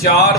4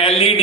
LED،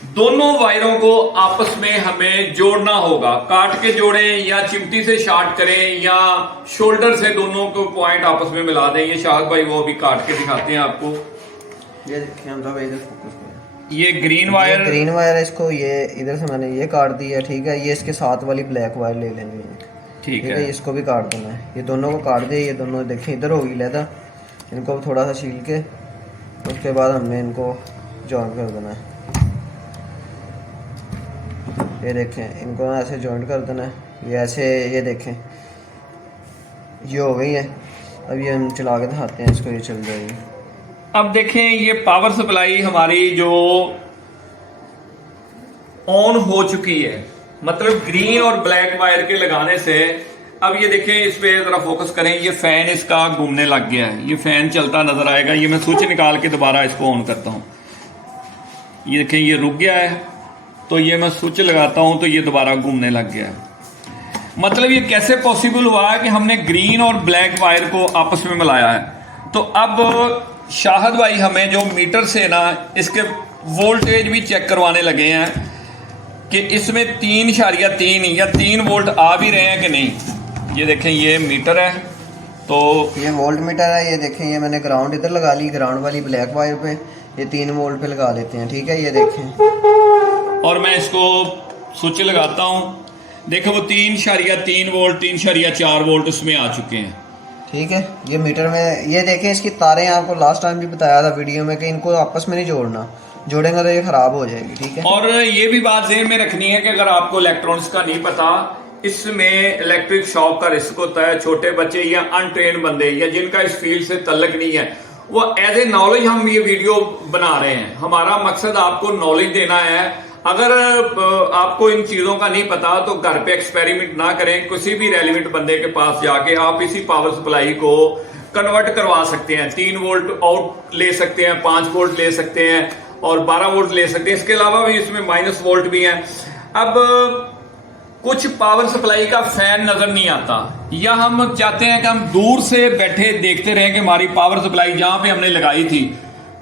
दोनों वायरों को आपस में हमें जोड़ना होगा, काट के जोड़ें या चिमटी से शार्ट करें या शोल्डर से दोनों को पॉइंट आपस में मिला दें। ये शाहद भाई वो अभी काट के दिखाते हैं आपको। ये देखिए हम सब इधर फोकस करें, ये ग्रीन वायर, ग्रीन वायर इसको ये इधर से मैंने ये काट दिया, ठीक है। ये इसके साथ वाली ब्लैक वायर ले लेंगे, ठीक है। इसको भी काट देना है। ये दोनों को काट दिया, ये दोनों देखें इधर होगी लहदा, इनको थोड़ा सा छील के उसके बाद हमने इनको जॉइंट कर देना है। ये देखें इनको ऐसे जॉइंट कर देना है, ये ऐसे, ये देखें ये हो गई है। अब ये हम चला के दिखाते हैं इसको, ये चल जाएगी। अब देखें ये पावर सप्लाई हमारी जो ऑन हो चुकी है, मतलब ग्रीन और ब्लैक वायर के लगाने से। अब ये देखें, इस पे जरा फोकस करें, ये फैन इसका घूमने लग गया है, ये फैन चलता नजर आएगा। ये मैं स्विच निकाल के दोबारा इसको ऑन करता हूं, ये देखें ये रुक गया है, तो ये मैं स्विच लगाता हूं तो ये दोबारा घूमने लग गया है। मतलब ये कैसे पॉसिबल हुआ है कि हमने ग्रीन और ब्लैक वायर को आपस में मिलाया है। तो अब शाहद भाई हमें जो मीटर से ना इसके वोल्टेज भी चेक करवाने लगे हैं कि इसमें 3.3 या 3 वोल्ट आ भी रहे हैं कि नहीं। ये देखें ये मीटर है, तो ये वोल्ट मीटर है। ये देखें ये मैंने ग्राउंड इधर लगा ली, ग्राउंड वाली ब्लैक वायर पे, ये 3 वोल्ट पे लगा लेते हैं, ठीक है। ये देखें, और मैं इसको स्विच लगाता हूं, देखो वो 3.3 वोल्ट 3.4 वोल्ट उसमें आ चुके हैं, ठीक है। ये मीटर में ये देखें इसकी तारें, आपको लास्ट टाइम भी बताया था वीडियो में कि इनको आपस में नहीं जोड़ना, जोड़ेंगे तो ये खराब हो जाएगी, ठीक है। और ये भी बात ज़हन में रखनी है कि अगर आपको इलेक्ट्रॉनिक्स का नहीं पता, इसमें इलेक्ट्रिक शॉक का रिस्क होता है। छोटे बच्चे या अनट्रेन बंदे या जिनका इस फील्ड से तल्लक नहीं है, वो एज ए नॉलेज हम ये वीडियो बना रहे हैं। हमारा मकसद आपको नॉलेज देना है। अगर आपको इन चीजों का नहीं पता तो घर पे एक्सपेरिमेंट ना करें, किसी भी रेलिवेंट बंदे के पास जाके आप इसी पावर सप्लाई को कन्वर्ट करवा सकते हैं। 3 वोल्ट आउट ले सकते हैं, 5 वोल्ट ले सकते हैं और 12 वोल्ट ले सकते हैं। इसके अलावा भी इसमें माइनस वोल्ट भी हैं। अब कुछ पावर सप्लाई का फैन नजर नहीं आता, या हम चाहते हैं कि हम दूर से बैठे देखते रहें कि हमारी पावर सप्लाई जहां पे हमने लगाई थी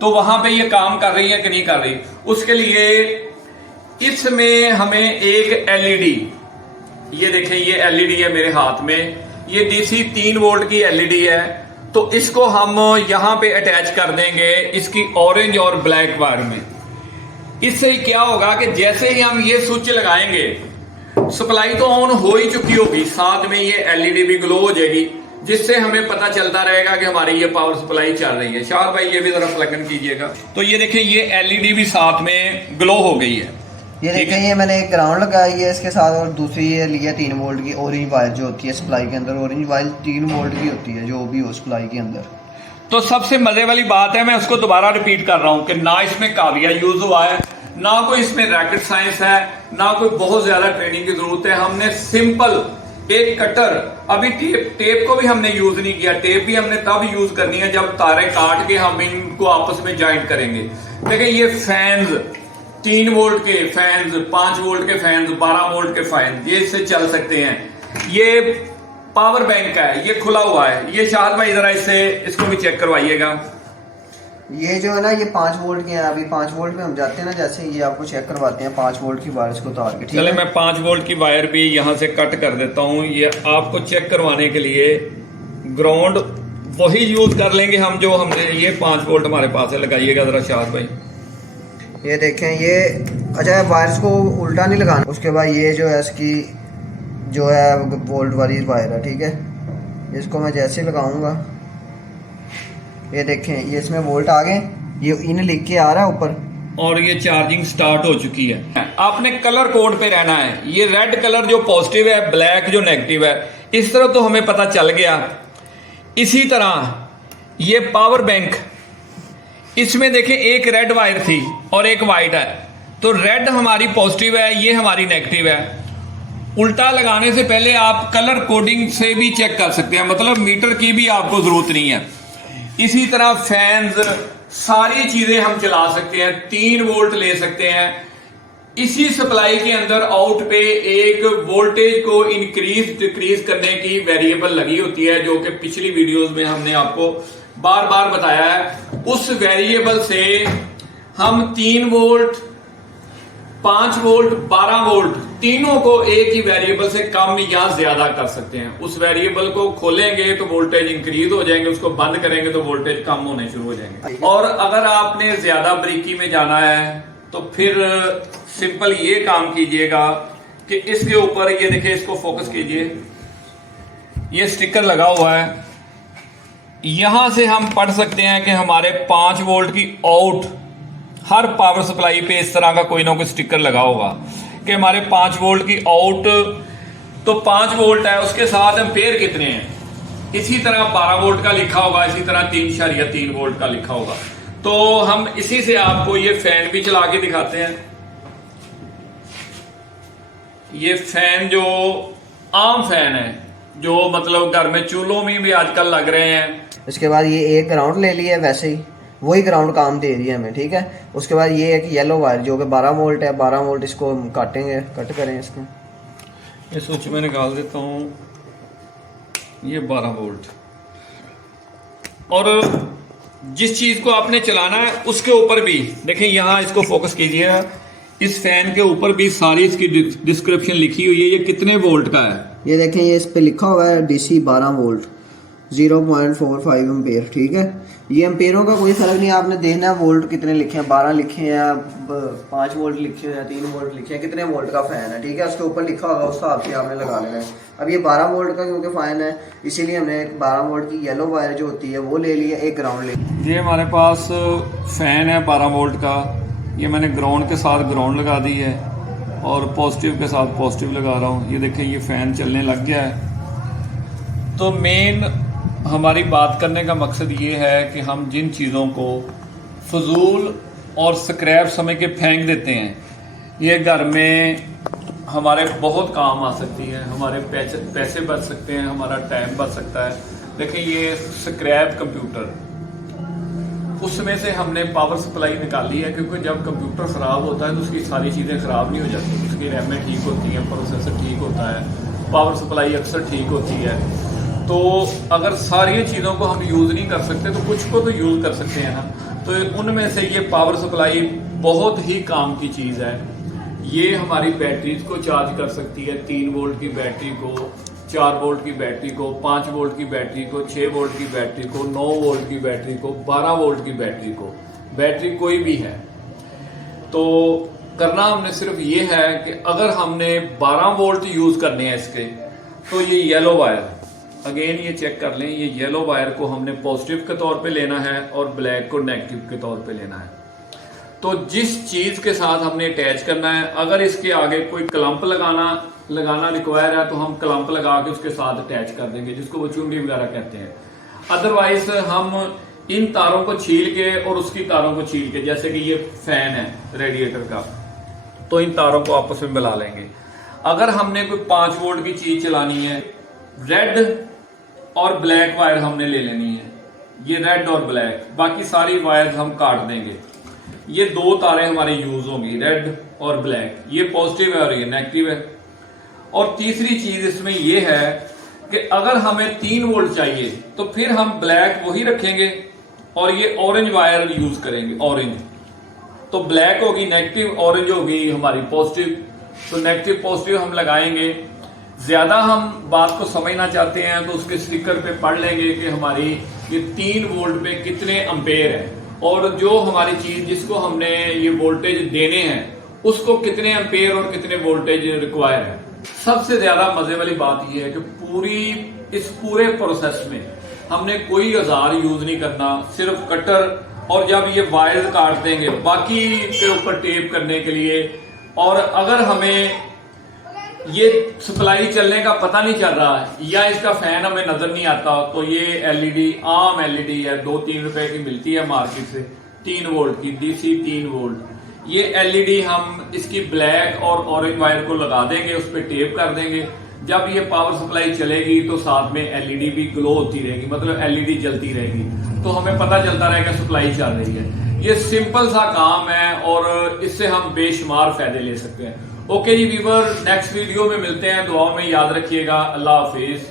तो वहां पे ये काम कर रही है कि नहीं कर रही। उसके लिए इसमें हमें एक एलईडी, ये देखें ये एलईडी है मेरे हाथ में, ये डीसी 3 वोल्ट की एलईडी है। तो इसको हम यहां पे अटैच कर देंगे इसकी ऑरेंज और ब्लैक वायर में। इससे क्या होगा कि जैसे ही हम ये स्विच लगाएंगे, सप्लाई तो ऑन हो ही चुकी होगी, साथ में ये एलईडी भी ग्लो हो जाएगी, जिससे हमें पता चलता रहेगा कि हमारी ये पावर सप्लाई चल रही है। शाहद भाई ये भी जरा प्लग इन कीजिएगा। तो ये देखिए ये एलईडी भी साथ में ग्लो हो गई है। ये देखें ये मैंने एक ग्राउंड लगाई है इसके साथ, और दूसरी ये लिया 3 वोल्ट की ऑरेंज वायर जो होती है सप्लाई के अंदर। ऑरेंज वायर 3 वोल्ट की होती है जो भी हो सप्लाई के अंदर। तो सबसे मजे वाली बात है, मैं उसको दोबारा रिपीट कर रहा हूं कि ना इसमें काविया यूज हुआ है, ना कोई इसमें रैकेट साइंस है, ना कोई बहुत ज्यादा ट्रेनिंग की जरूरत है। हमने सिंपल एक कटर, अभी टेप को भी हमने यूज नहीं किया। टेप भी हमने तब यूज करनी है जब तारे काट के हम इनको आपस में ज्वाइंट करेंगे। देखिए ये फैंस 3 वोल्ट के फैंस, 5 वोल्ट के फैंस, 12 वोल्ट के फैंस, ये इससे चल सकते हैं। ये पावर बैंक का है, ये खुला हुआ है। ये शाहद भाई जरा इससे इसको भी चेक करवाइएगा। ये जो है ना ये 5 वोल्ट के हैं। अभी 5 वोल्ट पे हम जाते हैं ना, जैसे ये आपको चेक करवाते हैं 5 वोल्ट की वायर को उतार के, ठीक चले है। मैं 5 वोल्ट की वायर भी यहां से कट कर देता हूं। ये आपको चेक करवाने के लिए ग्राउंड वही यूज कर लेंगे हम जो हमने, ये 5 वोल्ट हमारे पास है। लगाइएगा जरा शाहद भाई। ये देखें ये, अच्छा वायर्स को उल्टा नहीं लगाना। उसके बाद ये जो है इसकी जो है वोल्ट वाली वायर है, ठीक है। इसको मैं जैसे लगाऊंगा, ये देखें ये इसमें वोल्ट आ गए, ये इन लिख के आ रहा है ऊपर, और ये चार्जिंग स्टार्ट हो चुकी है। आपने कलर कोड पे रहना है। ये रेड कलर जो पॉजिटिव है, ब्लैक जो नेगेटिव है, इस तरह तो हमें पता चल गया। इसी तरह ये पावर बैंक, इसमें देखें एक रेड वायर थी और एक वाइट है, तो रेड हमारी पॉजिटिव है, ये हमारी नेगेटिव है। उल्टा लगाने से पहले आप कलर कोडिंग से भी चेक कर सकते हैं, मतलब मीटर की भी आपको जरूरत नहीं है। इसी तरह फैंस, सारी चीजें हम चला सकते हैं, 3 वोल्ट ले सकते हैं। इसी सप्लाई के अंदर आउट पे एक वोल्टेज को इंक्रीज डिक्रीज करने की वेरिएबल लगी होती है, जो कि पिछली वीडियोस में हमने आपको बार बार बताया है। उस वेरिएबल से हम 3 वोल्ट 5 वोल्ट 12 वोल्ट तीनों को एक ही वेरिएबल से कम या ज्यादा कर सकते हैं। उस वेरिएबल को खोलेंगे तो वोल्टेज इंक्रीज हो जाएंगे, उसको बंद करेंगे तो वोल्टेज कम होने शुरू हो जाएंगे। और अगर आपने ज्यादा बारीकी में जाना है तो फिर सिंपल ये काम कीजिएगा कि इसके ऊपर ये देखिए, इसको फोकस कीजिए, ये स्टिकर लगा हुआ है, यहां से हम पढ़ सकते हैं कि हमारे 5 वोल्ट की आउट, हर पावर सप्लाई पे इस तरह का कोई ना कोई स्टिकर लगा होगा कि हमारे 5 वोल्ट की आउट, तो 5 वोल्ट है, उसके साथ एम्पेयर कितने हैं, इसी तरह 12 वोल्ट का लिखा होगा, इसी तरह 3.3 वोल्ट का लिखा होगा। तो हम इसी से आपको ये फैन भी चला के दिखाते हैं। ये फैन जो आम फैन है, जो मतलब घर में चूल्हों में भी आजकल लग रहे हैं। इसके बाद ये एक ग्राउंड ले लिया, वैसे ही वही ग्राउंड काम दे रही है हमें, ठीक है। उसके बाद ये एक येलो वायर जो कि 12 वोल्ट है, 12 वोल्ट इसको हम काटेंगे, कट करें इसको। ये स्विच में निकाल देता हूं, ये 12 वोल्ट। और जिस चीज को आपने चलाना है उसके ऊपर भी देखें, यहां इसको फोकस कीजिए, इस फैन के ऊपर भी सारी इसकी डिस्क्रिप्शन लिखी हुई है, ये कितने वोल्ट का है। ये देखें, ये इस पे लिखा हुआ है DC 12 वोल्ट 0.45 एम्पेयर, ठीक है। ये एम्पेयरों का कोई फर्क नहीं, आपने देखना है वोल्ट कितने लिखे हैं, 12 लिखे हैं या 5 वोल्ट लिखे हैं, 3 वोल्ट लिखे हैं, कितने वोल्ट का फैन है, ठीक है। उसके ऊपर लिखा होगा, उस हिसाब से आपने लगा लेना है। अब ये 12 वोल्ट का क्योंकि फैन है, इसीलिए हमने एक 12 वोल्ट की येलो वायर जो होती है वो ले लिया, एक ग्राउंड ले लिया। ये हमारे पास फैन है 12 वोल्ट का, ये मैंने ग्राउंड के साथ ग्राउंड लगा दी है और पॉजिटिव के साथ पॉजिटिव लगा रहा हूँ। ये देखें, ये फैन चलने लग गया है। तो मेन हमारी बात करने का मकसद ये है कि हम जिन चीज़ों को फजूल और स्क्रैप समझ के फेंक देते हैं, ये घर में हमारे बहुत काम आ सकती है, हमारे पैसे बच सकते हैं, हमारा टाइम बच सकता है। देखिए, ये स्क्रैप कंप्यूटर, उसमें से हमने पावर सप्लाई निकाली है, क्योंकि जब कंप्यूटर ख़राब होता है तो उसकी सारी चीज़ें ख़राब नहीं हो जाती, उसकी रैमें ठीक होती हैं, प्रोसेसर ठीक होता है, पावर सप्लाई अक्सर ठीक होती है। तो अगर सारी चीज़ों को हम यूज़ नहीं कर सकते तो कुछ को तो यूज़ कर सकते हैं ना। तो उनमें से ये पावर सप्लाई बहुत ही काम की चीज़ है। ये हमारी बैटरीज को चार्ज कर सकती है, 3 वोल्ट की बैटरी को, 4 वोल्ट की बैटरी को, 5 वोल्ट की बैटरी को, 6 वोल्ट की बैटरी को, 9 वोल्ट की बैटरी को, 12 वोल्ट की बैटरी को, बैटरी कोई भी है। तो करना हमने सिर्फ ये है कि अगर हमने 12 वोल्ट यूज़ करने हैं इसके, तो ये येलो वायर, अगेन ये चेक कर लें, ये येलो वायर को हमने पॉजिटिव के तौर पे लेना है और ब्लैक को नेगेटिव के तौर पे लेना है। तो जिस चीज़ के साथ हमने अटैच करना है, अगर इसके आगे कोई क्लम्प लगाना रिक्वायर है तो हम क्लम्प लगा के उसके साथ अटैच कर देंगे, जिसको वो चुंडी वगैरह कहते हैं। अदरवाइज हम इन तारों को छील के और उसकी तारों को छील के, जैसे कि ये फैन है रेडिएटर का, तो इन तारों को आपस में मिला लेंगे। अगर हमने कोई 5 वोल्ट की चीज चलानी है, रेड और ब्लैक वायर हमने ले लेनी है, ये रेड और ब्लैक, बाकी सारी वायर हम काट देंगे। ये 2 तारें हमारी यूज होंगी, रेड और ब्लैक, ये पॉजिटिव है और ये नेगेटिव है। और तीसरी चीज इसमें ये है कि अगर हमें 3 वोल्ट चाहिए तो फिर हम ब्लैक वही रखेंगे और ये ऑरेंज वायर यूज करेंगे, ऑरेंज। तो ब्लैक होगी नेगेटिव, ऑरेंज होगी हमारी पॉजिटिव। तो नेगेटिव पॉजिटिव हम लगाएंगे। ज्यादा हम बात को समझना चाहते हैं तो उसके स्टिकर पे पढ़ लेंगे कि हमारी ये 3 वोल्ट पे कितने एम्पेयर है, और जो हमारी चीज जिसको हमने ये वोल्टेज देने हैं उसको कितने एम्पेयर और कितने वोल्टेज रिक्वायर है। सबसे ज्यादा मजे वाली बात यह है कि इस पूरे प्रोसेस में हमने कोई औजार यूज नहीं करना, सिर्फ कटर, और जब ये वायर काट देंगे बाकी के ऊपर टेप करने के लिए। और अगर हमें ये सप्लाई चलने का पता नहीं चल रहा है या इसका फैन हमें नजर नहीं आता, तो ये एलईडी, आम एलईडी है, 2-3 रुपए की मिलती है मार्केट से, 3 वोल्ट की, DC 3 वोल्ट। ये एलईडी हम इसकी ब्लैक और ऑरेंज वायर को लगा देंगे, उस पर टेप कर देंगे। जब ये पावर सप्लाई चलेगी तो साथ में एलईडी भी ग्लो होती रहेगी, मतलब एलईडी जलती रहेगी, तो हमें पता चलता रहेगा सप्लाई चल रही है। ये सिंपल सा काम है और इससे हम बेशुमार फायदे ले सकते हैं। ओके जी व्यूअर, नेक्स्ट वीडियो में मिलते हैं, दुआओं में याद रखिएगा। अल्लाह हाफिज।